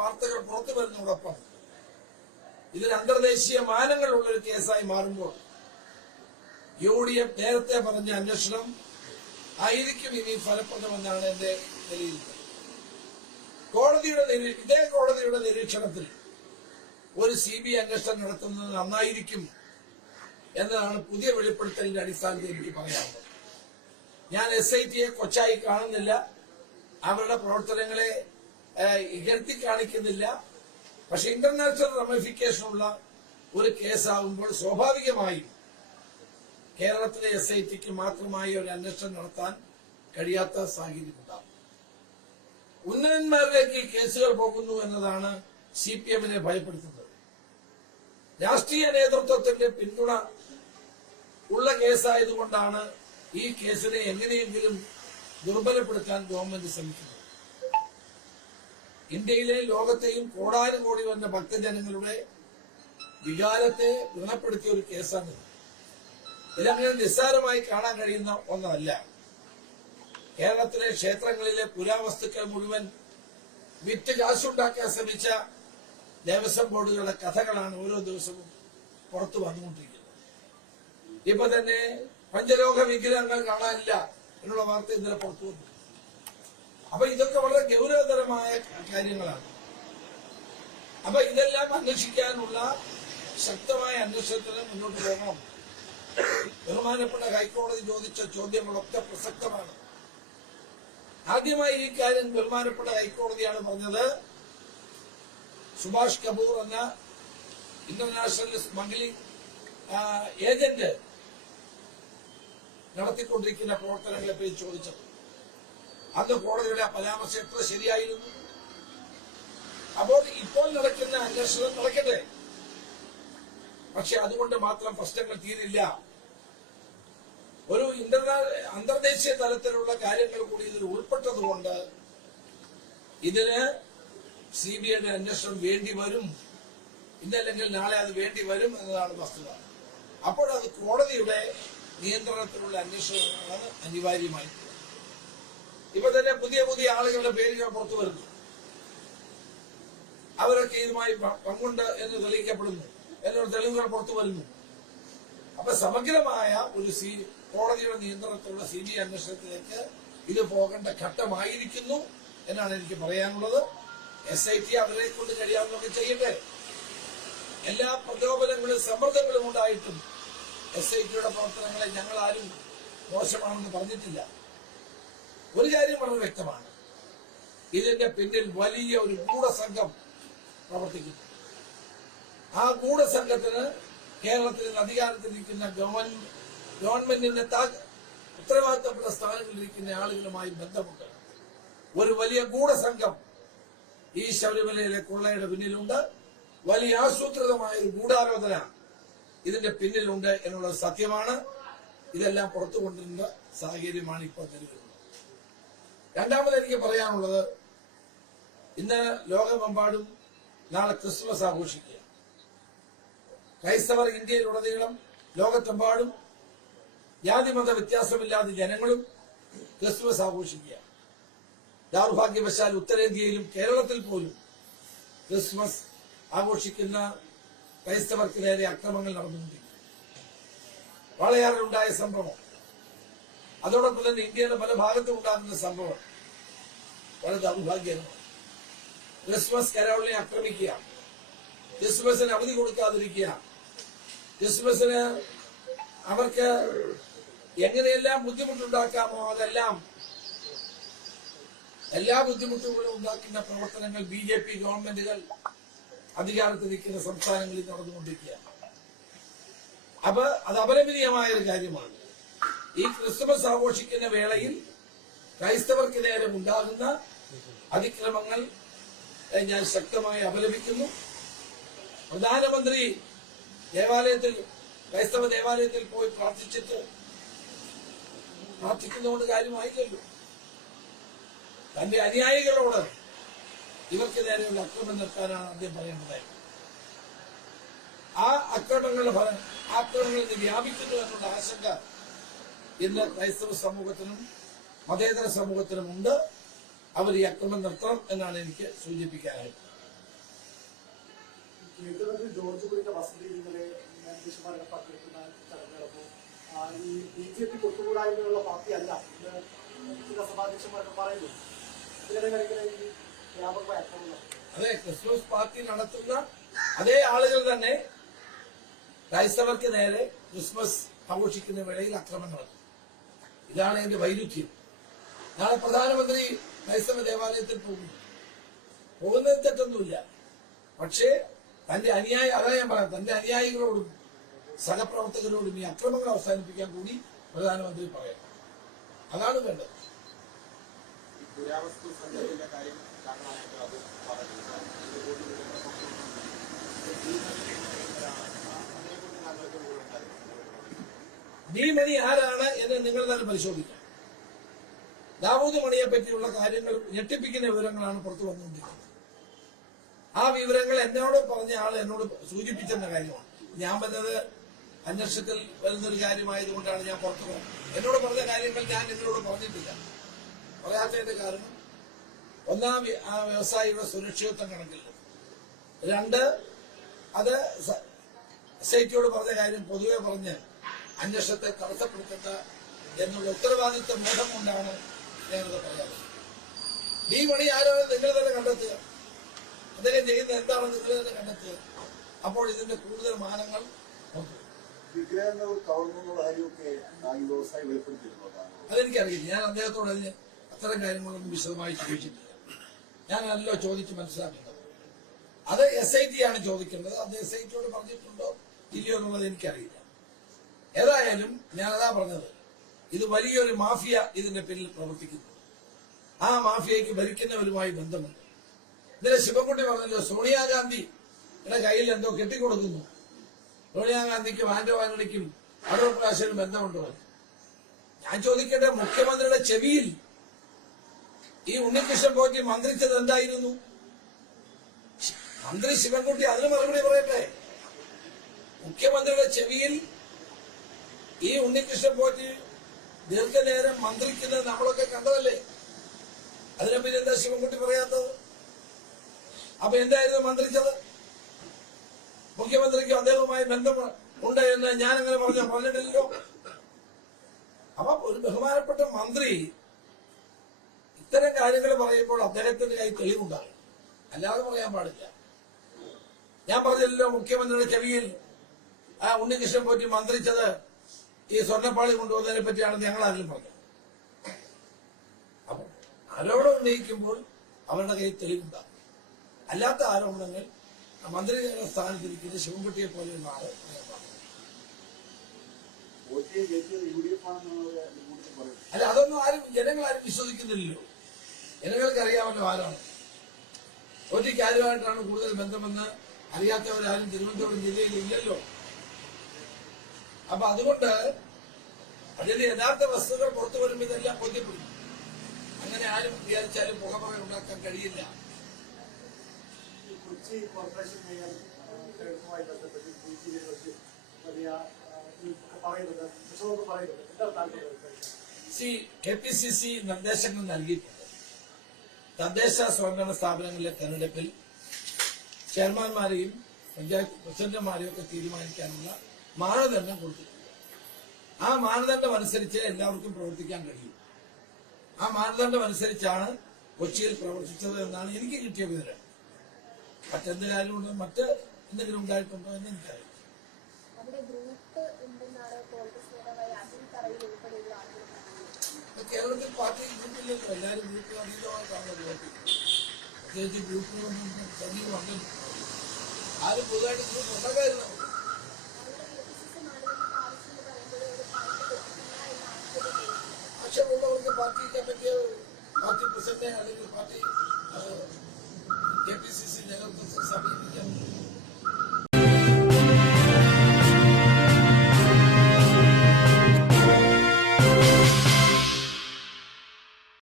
വാർത്തകൾ പുറത്തു വരുന്നതോടൊപ്പം ഇതിൽ അന്തർദേശീയ മാനങ്ങളുള്ള ഒരു കേസായി മാറുമ്പോൾ UDF നേരത്തെ പറഞ്ഞ അന്വേഷണം ആയിരിക്കും ഇനി ഫലപ്രദമെന്നാണ് എന്റെ വിലയിരുത്തൽ. ഇതേ കോടതിയുടെ നിരീക്ഷണത്തിൽ ഒരു CBI അന്വേഷണം നടത്തുന്നത് നന്നായിരിക്കും എന്നതാണ് പുതിയ വെളിപ്പെടുത്തലിന്റെ അടിസ്ഥാനത്തിൽ എനിക്ക് പറയാനുള്ളത്. ഞാൻ SITയെ കൊച്ചായി കാണുന്നില്ല, അവരുടെ പ്രവർത്തനങ്ങളെ ഇകഴ്ത്തി കാണിക്കുന്നില്ല. പക്ഷെ ഇന്റർനാഷണൽ റമിഫിക്കേഷനുള്ള ഒരു കേസാകുമ്പോൾ സ്വാഭാവികമായും കേരളത്തിലെ SITക്ക് മാത്രമായി ഒരു അന്വേഷണം നടത്താൻ കഴിയാത്ത സാഹചര്യമുണ്ടാകും. ഉന്നതന്മാരിലേക്ക് ഈ കേസുകൾ പോകുന്നു എന്നതാണ് CPMനെ ഭയപ്പെടുത്തുന്നത്. രാഷ്ട്രീയ നേതൃത്വത്തിന്റെ പിന്തുണ ഉള്ള കേസായതുകൊണ്ടാണ് ഈ കേസിനെ എങ്ങനെയെങ്കിലും ദുർബലപ്പെടുത്താൻ ഗവൺമെന്റ് ശ്രമിക്കുന്നത്. ഇന്ത്യയിലെ ലോകത്തെയും കോടാനുകോടി വന്ന ഭക്തജനങ്ങളുടെ വികാരത്തെ വ്രണപ്പെടുത്തിയ ഒരു കേസാണ്. ഇതങ്ങനെ നിസ്സാരമായി കാണാൻ കഴിയുന്ന ഒന്നല്ല. കേരളത്തിലെ ക്ഷേത്രങ്ങളിലെ പുരാവസ്തുക്കൾ മുഴുവൻ വിറ്റ് കാശുണ്ടാക്കാൻ ശ്രമിച്ച ദേവസ്വം ബോർഡുകളുടെ കഥകളാണ് ഓരോ ദിവസവും പുറത്തു വന്നുകൊണ്ടിരിക്കുന്നത്. ഇപ്പൊ തന്നെ പഞ്ചലോക വിഗ്രഹങ്ങൾ കാണാനില്ല എന്നുള്ള വാർത്ത ഇന്നലെ പുറത്തു വന്നു. അപ്പൊ ഇതൊക്കെ വളരെ ഗൗരവതരമായ കാര്യങ്ങളാണ്. അപ്പൊ ഇതെല്ലാം അന്വേഷിക്കാനുള്ള ശക്തമായ അന്വേഷണത്തിന് മുന്നോട്ട് പോകണം. ബഹുമാനപ്പെട്ട ഹൈക്കോടതി ചോദിച്ച ചോദ്യങ്ങളൊക്കെ പ്രസക്തമാണ്. ആദ്യമായി ഈ കാര്യം ബഹുമാനപ്പെട്ട ഹൈക്കോടതിയാണ് പറഞ്ഞത്. സുഭാഷ് കപൂർ എന്ന ഇന്റർനാഷണൽ സ്മഗ്ലിംഗ് ഏജന്റ് നടത്തിക്കൊണ്ടിരിക്കുന്ന പ്രവർത്തനങ്ങളെ പറ്റി ചോദിച്ചത്. അന്ന് കോടതിയുടെ പരാമർശം എത്ര ശരിയായിരുന്നു. അപ്പോൾ ഇപ്പോൾ നടക്കുന്ന അന്വേഷണം നടക്കട്ടെ, പക്ഷെ അതുകൊണ്ട് മാത്രം പ്രശ്നങ്ങൾ തീരില്ല. ഒരു അന്തർദേശീയ തലത്തിലുള്ള കാര്യങ്ങൾ കൂടി ഇതിൽ ഉൾപ്പെട്ടതുകൊണ്ട് ഇതിന് CBIയുടെ അന്വേഷണം വേണ്ടി വരും. ഇന്നല്ലെങ്കിൽ നാളെ അത് വേണ്ടി വരും എന്നതാണ് വസ്തുത. അപ്പോഴത് കോടതിയുടെ നിയന്ത്രണത്തിലുള്ള അന്വേഷണമാണ് അനിവാര്യമായി. ഇപ്പൊ തന്നെ പുതിയ പുതിയ ആളുകളുടെ പേരുകൾ പുറത്തു വരുന്നു. അവരൊക്കെ ഇതുമായി പങ്കുണ്ട് എന്ന് തെളിയിക്കപ്പെടുന്നു, എന്നൊരു തെളിവുകൾ പുറത്തു വരുന്നു. അപ്പൊ സമഗ്രമായ ഒരു കോടതിയുടെ നിയന്ത്രണത്തിലുള്ള CBI അന്വേഷണത്തിലേക്ക് ഇത് പോകേണ്ട ഘട്ടമായിരിക്കുന്നു എന്നാണ് എനിക്ക് പറയാനുള്ളത്. SIT അവരെ കൊണ്ട് കഴിയാവുന്നതൊക്കെ ചെയ്യട്ടെ. എല്ലാ പ്രലോഭനങ്ങളും സമ്മർദ്ദങ്ങളും ഉണ്ടായിട്ടും SITയുടെ പ്രവർത്തനങ്ങളെ ഞങ്ങൾ ആരും മോശമാണെന്ന് പറഞ്ഞിട്ടില്ല. ഒരു കാര്യം വളരെ വ്യക്തമാണ്, ഇതിന്റെ പിന്നിൽ വലിയ ഒരു ഗൂഢസംഘം പ്രവർത്തിക്കുന്നു. ആ ഗൂഢസംഘത്തിന് കേരളത്തിൽ അധികാരത്തിലിരിക്കുന്ന ഗവൺമെന്റിന്റെ ഉത്തരവാദിത്തപ്പെട്ട സ്ഥാനങ്ങളിലിരിക്കുന്ന ആളുകളുമായി ബന്ധമുണ്ട്. ഒരു വലിയ ഗൂഢസംഘം ഈ ശബരിമലയിലെ കൊള്ളയുടെ പിന്നിലുണ്ട്. വലിയ ആസൂത്രിതമായ ഒരു ഗൂഢാലോചന ഇതിന്റെ പിന്നിലുണ്ട് എന്നുള്ളത് സത്യമാണ്. ഇതെല്ലാം പുറത്തു കൊണ്ടുവരുന്ന സാഹചര്യമാണ് ഇപ്പോൾ നിലവിലുള്ളത്. രണ്ടാമത് എനിക്ക് പറയാനുള്ളത്, ഇന്ന് ലോകമെമ്പാടും നാളെ ക്രിസ്മസ് ആഘോഷിക്കുക. ക്രൈസ്തവർ ഇന്ത്യയിലുടനീളം ലോകത്തെമ്പാടും ജാതിമത വ്യത്യാസമില്ലാതെ ജനങ്ങളും ക്രിസ്മസ് ആഘോഷിക്കുക. ദൗർഭാഗ്യവശാൽ ഉത്തരേന്ത്യയിലും കേരളത്തിൽ പോലും ക്രിസ്മസ് ആഘോഷിക്കുന്ന ക്രൈസ്തവർക്ക് നേരെ അക്രമങ്ങൾ നടന്നുകൊണ്ടിരിക്കുന്നു. വാളയാറിലുണ്ടായ സംഭവം, അതോടൊപ്പം തന്നെ ഇന്ത്യയുടെ പല ഭാഗത്തും ഉണ്ടാകുന്ന സംഭവം വളരെ ദൗർഭാഗ്യമാണ്. ക്രിസ്മസ് കരോളിനെ ആക്രമിക്കുക, ക്രിസ്മസിന് അവധി കൊടുക്കാതിരിക്കുക, ക്രിസ്മസിന് അവർക്ക് എങ്ങനെയെല്ലാം ബുദ്ധിമുട്ടുണ്ടാക്കാമോ അതെല്ലാം എല്ലാ ബുദ്ധിമുട്ടുകളും ഉണ്ടാക്കുന്ന പ്രവർത്തനങ്ങൾ BJP ഗവൺമെന്റുകൾ അധികാരത്തിൽ നിൽക്കുന്ന സംസ്ഥാനങ്ങളിൽ നടന്നുകൊണ്ടിരിക്കുകയാണ്. അപ്പൊ അത് അപലപനീയമായ ഒരു കാര്യമാണ്. ഈ ക്രിസ്മസ് ആഘോഷിക്കുന്ന വേളയിൽ ക്രൈസ്തവർക്ക് നേരെ ഉണ്ടാകുന്ന അതിക്രമങ്ങൾ ഞാൻ ശക്തമായി അപലപിക്കുന്നു. പ്രധാനമന്ത്രി ക്രൈസ്തവ ദേവാലയത്തിൽ പോയി പ്രാർത്ഥിക്കുന്നതുകൊണ്ട് കാര്യമായില്ലല്ലോ. തന്റെ അനുയായികളോട് ഇവർക്ക് നേരെയുള്ള ആക്രമണം നിർത്താനാണ് അദ്ദേഹം പറയേണ്ടത്. ആ ആക്രമണങ്ങൾ ഇത് വ്യാപിക്കുന്നു എന്നുള്ള ആശങ്ക ഇന്ന് ക്രൈസ്തവ സമൂഹത്തിനും മതേതര സമൂഹത്തിനും ഉണ്ട്. അവർ ഈ ആക്രമണം നിർത്തണം എന്നാണ് എനിക്ക് സൂചിപ്പിക്കാനായിട്ട്. കേന്ദ്രമന്ത്രി ജോർജ് കുര്യന്റെ വസതിയിൽ ഇന്നലെ മന്ത്രിമാരുടെ പങ്കെടുക്കുന്ന ചടങ്ങുകളപ്പോൾ ഈ BJP തൊട്ടുകൂടായ്മയുള്ള പാർട്ടിയല്ല എന്ന് ചില സഭാധ്യക്ഷന്മാരൊക്കെ പറയുന്നു. ഇതിനെ ഈ വ്യാപകമായ ആക്രമണം. അതെ, ക്രിസ്മസ് പാർട്ടി നടത്തുന്ന അതേ ആളുകൾ തന്നെ ക്രൈസ്തവർക്ക് നേരെ ക്രിസ്മസ് ആഘോഷിക്കുന്ന വേളയിൽ ആക്രമണം നടത്തും. ഇതാണ് എന്റെ വൈരുദ്ധ്യം. നാളെ പ്രധാനമന്ത്രി ക്രൈസ്തവ ദേവാലയത്തിൽ പോകുന്നത് തെറ്റൊന്നുമില്ല. പക്ഷേ തന്റെ അതാ ഞാൻ പറയാം, തന്റെ അനുയായികളോടും സഹപ്രവർത്തകരോടും ഈ അക്രമങ്ങൾ അവസാനിപ്പിക്കാൻ കൂടി പ്രധാനമന്ത്രി പറയാം. അതാണ് വേണ്ടത്. മണി ആരാണ് എന്ന് നിങ്ങൾ തന്നെ പരിശോധിക്കാം. ദാവൂദ് മണിയെ പറ്റിയുള്ള കാര്യങ്ങൾ ഞെട്ടിപ്പിക്കുന്ന വിവരങ്ങളാണ് പുറത്തു വന്നുകൊണ്ടിരിക്കുന്നത്. ആ വിവരങ്ങൾ എന്നോട് പറഞ്ഞ ആൾ എന്നോട് സൂചിപ്പിച്ചെന്ന കാര്യമാണ്. ഞാൻ പറഞ്ഞത് അന്വേഷണത്തിൽ വരുന്നൊരു കാര്യമായതുകൊണ്ടാണ് ഞാൻ പുറത്തു പോകുന്നത്. എന്നോട് പറഞ്ഞ കാര്യങ്ങൾ ഞാൻ എന്നോട് പറഞ്ഞിട്ടില്ല. പറയാത്തതിന്റെ കാരണം ഒന്നാം, ആ വ്യവസായിയുടെ സുരക്ഷിതത്വം കണക്കില്ല. രണ്ട്, അത് SITയോട് പറഞ്ഞ കാര്യം പൊതുവെ പറഞ്ഞ് അന്വേഷണത്തെ തടസ്സപ്പെടുത്തേണ്ട എന്നുള്ള ഉത്തരവാദിത്വ ബോധം കൊണ്ടാണ് ഞാനത് പറയാറ്. മണി ആരാണ് നിങ്ങൾ തന്നെ കണ്ടെത്തുക. അദ്ദേഹം ചെയ്യുന്നത് എന്താണെന്ന് നിങ്ങൾ തന്നെ കണ്ടെത്തുക. അപ്പോൾ ഇതിന്റെ കൂടുതൽ മാനങ്ങൾ അതെനിക്കറിയില്ല. ഞാൻ അദ്ദേഹത്തോട് അതിന് അത്തരം കാര്യങ്ങളൊന്നും വിശദമായി ചോദിച്ചിട്ടില്ല. ഞാനല്ലോ ചോദിച്ച് മനസ്സിലാക്കുന്നത്. അത് SIT ആണ് ചോദിക്കേണ്ടത്. അത് SITയോട് പറഞ്ഞിട്ടുണ്ടോ ഇല്ലയോ എന്നുള്ളത് എനിക്കറിയില്ല. ഏതായാലും ഞാനതാ പറഞ്ഞത്, ഇത് വലിയൊരു മാഫിയ ഇതിന്റെ പിന്നിൽ പ്രവർത്തിക്കുന്നു. ആ മാഫിയയ്ക്ക് ഭരിക്കുന്നവരുമായി ബന്ധമുണ്ട്. ഇന്നലെ ശിവൻകുട്ടി പറഞ്ഞല്ലോ, സോണിയാഗാന്ധിയുടെ കയ്യിൽ എന്തോ കെട്ടിക്കൊടുക്കുന്നു. സോണിയാഗാന്ധിക്കും ആന്റോ ആന്റണിക്കും അടൂർ പ്രകാശനും ബന്ധമുണ്ടോ? ഞാൻ ചോദിക്കട്ടെ, മുഖ്യമന്ത്രിയുടെ ചെവിയിൽ ഈ ഉണ്ണികൃഷ്ണൻ പോറ്റി മന്ത്രിച്ചത് എന്തായിരുന്നു? മന്ത്രി ശിവൻകുട്ടി അതിന് മറുപടി പറയട്ടെ. മുഖ്യമന്ത്രിയുടെ ചെവിയിൽ ഈ ഉണ്ണികൃഷ്ണൻ പോറ്റി ദീർഘനേരം മന്ത്രിക്കുന്നത് നമ്മളൊക്കെ കണ്ടതല്ലേ. അതിനെ പിന്നെ എന്താ ശിവൻകുട്ടി പറയാത്തത്? അപ്പൊ എന്തായിരുന്നു മന്ത്രിച്ചത്? മുഖ്യമന്ത്രിക്ക് അദ്ദേഹവുമായി ബന്ധമുണ്ട് എന്ന് ഞാൻ അങ്ങനെ പറഞ്ഞിട്ടില്ലല്ലോ. അപ്പൊ ഒരു ബഹുമാനപ്പെട്ട മന്ത്രി ഇത്തരം കാര്യങ്ങൾ പറയുമ്പോൾ അദ്ദേഹത്തിന്റെ കൈ തെളിവുണ്ടാകും, അല്ലാതെ പറയാൻ പാടില്ല. ഞാൻ പറഞ്ഞില്ലല്ലോ, മുഖ്യമന്ത്രിയുടെ ചെവിയിൽ ആ ഉണ്ണികൃഷ്ണൻ പോറ്റി മന്ത്രിച്ചത് ഈ സ്വർണ്ണപ്പാളി കൊണ്ടുപോകുന്നതിനെ പറ്റിയാണ് ഞങ്ങൾ ആരെങ്കിലും പറഞ്ഞത്. അപ്പൊ ആരോപണം ഉന്നയിക്കുമ്പോൾ അവരുടെ കയ്യിൽ തെളിവുണ്ടാകും. അല്ലാത്ത ആരോപണങ്ങൾ മന്ത്രി സ്ഥാനത്തിരിക്കുന്ന ശിവൻകുട്ടിയെ പോലെയുള്ള ആള് അല്ല, അതൊന്നും ജനങ്ങളാരും വിശ്വസിക്കുന്നില്ലല്ലോ. ജനങ്ങൾക്ക് അറിയാമല്ലോ ആരാണ്. പോറ്റിക്ക് ആരുമായിട്ടാണ് കൂടുതൽ ബന്ധമെന്ന് അറിയാത്തവരാരും തിരുവനന്തപുരം ജില്ലയിൽ ഇല്ലല്ലോ. അപ്പൊ അതുകൊണ്ട് അതിന്റെ യഥാർത്ഥ വസ്തുക്കൾ പുറത്തു വരുമ്പോൾ ഇതെല്ലാം ബോധ്യപ്പെടും. അങ്ങനെ ആരും വിചാരിച്ചാലും പുകപ്പുറ ഉണ്ടാക്കാൻ കഴിയില്ല. കൊച്ചി കോർപ്പറേഷൻ മേയർ തെരഞ്ഞെടുപ്പുമായി ബന്ധപ്പെട്ട് KPCC നിർദ്ദേശങ്ങൾ നൽകിയിട്ടുണ്ട്. തദ്ദേശ സ്വയംഭരണ സ്ഥാപനങ്ങളിലെ തെരഞ്ഞെടുപ്പിൽ ചെയർമാൻമാരെയും പഞ്ചായത്ത് പ്രസിഡന്റുമാരെയും ഒക്കെ തീരുമാനിക്കാനുള്ള മാനദണ്ഡം കൊടുത്തിട്ടുണ്ട്. ആ മാനദണ്ഡം അനുസരിച്ച് എല്ലാവർക്കും പ്രവർത്തിക്കാൻ കഴിയും. ആ മാനദണ്ഡം അനുസരിച്ചാണ് കൊച്ചിയിൽ പ്രവർത്തിച്ചത് എന്നാണ് എനിക്ക് കിട്ടിയ വിവരം. മറ്റെന്ത് കാര്യമുണ്ടോ, മറ്റ് എന്തെങ്കിലും ഉണ്ടായിട്ടുണ്ടോ എന്ന് എനിക്കറിയാം. കേരളത്തിൽ പാർട്ടി ഗ്രൂപ്പില്ലല്ലോ, എല്ലാവരും ഗ്രൂപ്പ് അതീതമായിട്ടാണല്ലോ പ്രവർത്തിക്കുന്നത്. പ്രത്യേകിച്ച് ഗ്രൂപ്പുകളൊന്നും സജീവമല്ലല്ലോ. ആരും പുതുതായിട്ട് ഗ്രൂപ്പ് ഉണ്ടാകായിരുന്നു. ആക്ഷേപമുള്ളവർക്ക് പാർട്ടിയെ പറ്റിയ പാർട്ടി പ്രസിഡന്റ് അല്ലെങ്കിൽ പാർട്ടി